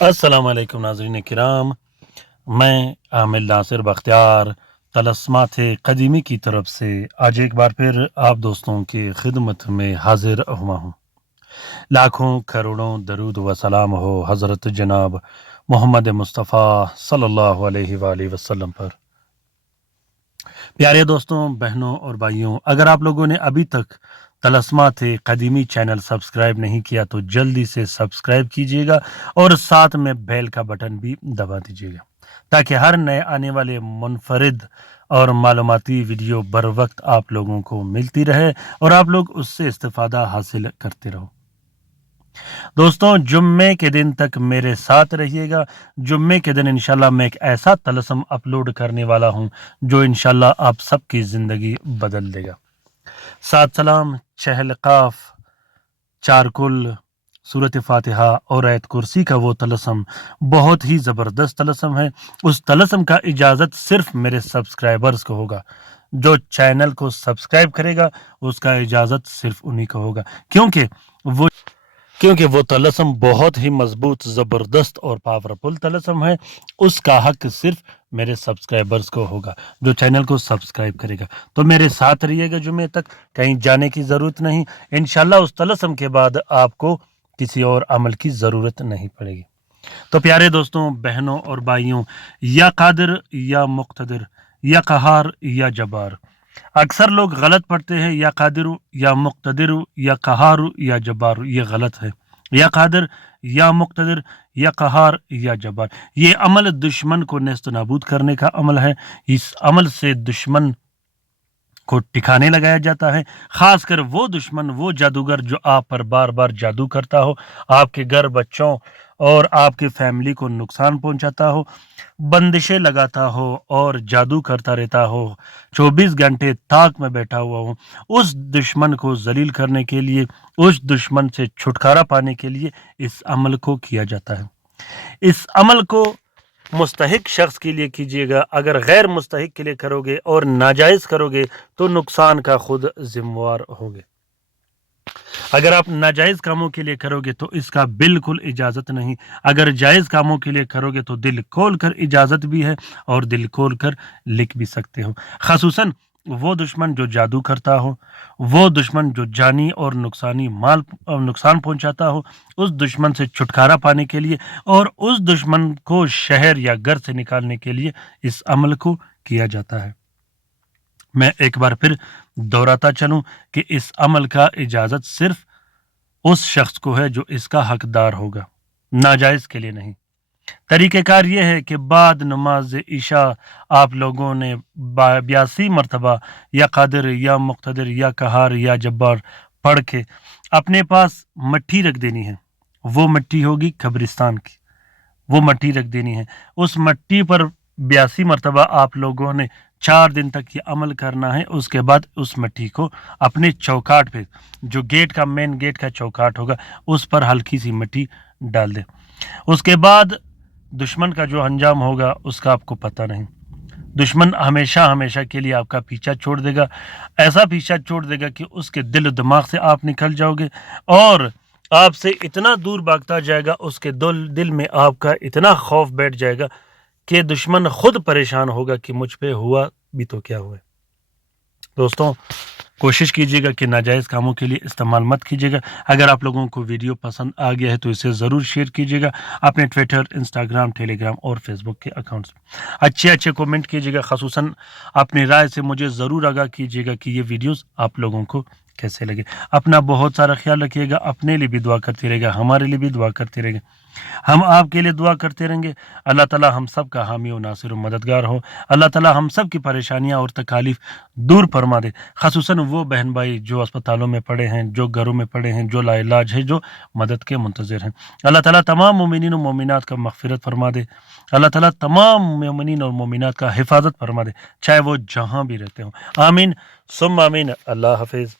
السلام علیکم ناظرین کرام، میں عامر ناصر بختیار طلسمات قدیمی کی طرف سے آج ایک بار پھر آپ دوستوں کی خدمت میں حاضر ہوا ہوں۔ لاکھوں کروڑوں درود و سلام ہو حضرت جناب محمد مصطفیٰ صلی اللہ علیہ وآلہ وسلم پر۔ پیارے دوستوں، بہنوں اور بھائیوں، اگر آپ لوگوں نے ابھی تک طلسمات قدیمی چینل سبسکرائب نہیں کیا تو جلدی سے سبسکرائب کیجیے گا اور ساتھ میں بیل کا بٹن بھی دبا دیجیے گا تاکہ ہر نئے آنے والے منفرد اور معلوماتی ویڈیو بر وقت آپ لوگوں کو ملتی رہے اور آپ لوگ اس سے استفادہ حاصل کرتے رہو۔ دوستوں، جمعے کے دن تک میرے ساتھ رہیے گا۔ جمعے کے دن انشاءاللہ میں ایک ایسا طلسم اپلوڈ کرنے والا ہوں جو انشاءاللہ آپ سب کی زندگی بدل دے گا۔ 7 سلام، 6 لقاف، 4 کل، سورۃ فاتحہ اور آیت کرسی کا وہ طلسم بہت ہی زبردست طلسم ہے۔ اس طلسم کا اجازت صرف میرے سبسکرائبرز کو ہوگا۔ جو چینل کو سبسکرائب کرے گا اس کا اجازت صرف انہی کو ہوگا، کیونکہ وہ طلسم بہت ہی مضبوط، زبردست اور پاورفل طلسم ہے۔ اس کا حق صرف میرے سبسکرائبرز کو ہوگا جو چینل کو سبسکرائب کرے گا۔ تو میرے ساتھ رہیے گا جمعے تک، کہیں جانے کی ضرورت نہیں۔ انشاءاللہ اس طلسم کے بعد آپ کو کسی اور عمل کی ضرورت نہیں پڑے گی۔ تو پیارے دوستوں، بہنوں اور بھائیوں، یا قادر یا مقتدر، یا قہار یا جبار، اکثر لوگ غلط پڑھتے ہیں۔ یا قادر یا مقتدر یا قہار یا جبار، یہ غلط ہے۔ یا قادر یا مقتدر یا قہار یا جبار، یہ عمل دشمن کو نیست و نابود کرنے کا عمل ہے۔ اس عمل سے دشمن کو ٹھکانے لگایا جاتا ہے، خاص کر وہ دشمن، وہ جادوگر جو آپ پر بار بار جادو کرتا ہو، آپ کے گھر، بچوں اور آپ کی فیملی کو نقصان پہنچاتا ہو، بندشیں لگاتا ہو اور جادو کرتا رہتا ہو، 24 گھنٹے تاک میں بیٹھا ہوا ہو، اس دشمن کو ذلیل کرنے کے لیے، اس دشمن سے چھٹکارا پانے کے لیے اس عمل کو کیا جاتا ہے۔ اس عمل کو مستحق شخص کے لیے کیجیے گا۔ اگر غیر مستحق کے لیے کرو گے اور ناجائز کرو گے تو نقصان کا خود ذمہ وار ہوگے۔ اگر آپ ناجائز کاموں کے لیے کرو گے تو اس کا بالکل اجازت نہیں۔ اگر جائز کاموں کے لیے کرو گے تو دل کھول کر اجازت بھی ہے اور دل کھول کر لکھ بھی سکتے ہو۔ خصوصاً وہ دشمن جو جادو کرتا ہو، وہ دشمن جو جانی اور نقصان پہنچاتا ہو، اس دشمن سے چھٹکارا پانے کے لیے اور اس دشمن کو شہر یا گھر سے نکالنے کے لیے اس عمل کو کیا جاتا ہے۔ میں ایک بار پھر دہراتا چلوں کہ اس عمل کا اجازت صرف اس شخص کو ہے جو اس کا حقدار ہوگا، ناجائز کے لیے نہیں۔ طریقہ کار یہ ہے کہ بعد نماز عشاء آپ لوگوں نے 82 مرتبہ یا قادر یا مقتدر یا قہار یا جبار پڑھ کے اپنے پاس مٹھی رکھ دینی ہے۔ وہ مٹھی ہوگی قبرستان کی، وہ مٹھی رکھ دینی ہے۔ اس مٹھی پر 82 مرتبہ آپ لوگوں نے 4 دن تک یہ عمل کرنا ہے۔ اس کے بعد اس مٹھی کو اپنے چوکاٹ پہ، جو گیٹ کا مین گیٹ کا چوکاٹ ہوگا، اس پر ہلکی سی مٹھی ڈال دے۔ اس کے بعد دشمن کا جو انجام ہوگا اس کا آپ کو پتہ نہیں۔ دشمن ہمیشہ کے لیے آپ کا پیچھا چھوڑ دے گا، ایسا پیچھا چھوڑ دے گا کہ اس کے دل و دماغ سے آپ نکل جاؤ گے اور آپ سے اتنا دور بھاگتا جائے گا، اس کے دل میں آپ کا اتنا خوف بیٹھ جائے گا کہ دشمن خود پریشان ہوگا کہ مجھ پہ ہوا بھی تو کیا ہوا۔ دوستوں، کوشش کیجیے گا کہ ناجائز کاموں کے لیے استعمال مت کیجیے گا۔ اگر آپ لوگوں کو ویڈیو پسند آ گیا ہے تو اسے ضرور شیئر کیجیے گا اپنے ٹویٹر، انسٹاگرام، ٹیلی گرام اور فیس بک کے اکاؤنٹس میں۔ اچھے کومنٹ کیجیے گا، خصوصاً اپنی رائے سے مجھے ضرور آگاہ کیجیے گا کہ یہ ویڈیوز آپ لوگوں کو کیسے لگے۔ اپنا بہت سارا خیال رکھیے گا، اپنے لیے بھی دعا کرتے رہے گا، ہمارے لیے بھی دعا کرتے رہے گا، ہم آپ کے لیے دعا کرتے رہیں گے۔ اللہ تعالیٰ ہم سب کا حامی و ناصر و مددگار ہو۔ اللہ تعالیٰ ہم سب کی پریشانیاں اور تکالیف دور فرما دے، خصوصاً وہ بہن بھائی جو اسپتالوں میں پڑے ہیں، جو گھروں میں پڑے ہیں، جو لا علاج ہے، جو مدد کے منتظر ہیں۔ اللہ تعالیٰ تمام مومنین و مومنات کا مغفرت فرما دے۔ اللہ تعالیٰ تمام مومنین اور مومنات کا حفاظت فرما دے، چاہے وہ جہاں بھی رہتے ہوں۔ آمین ثم آمین۔ اللہ حافظ۔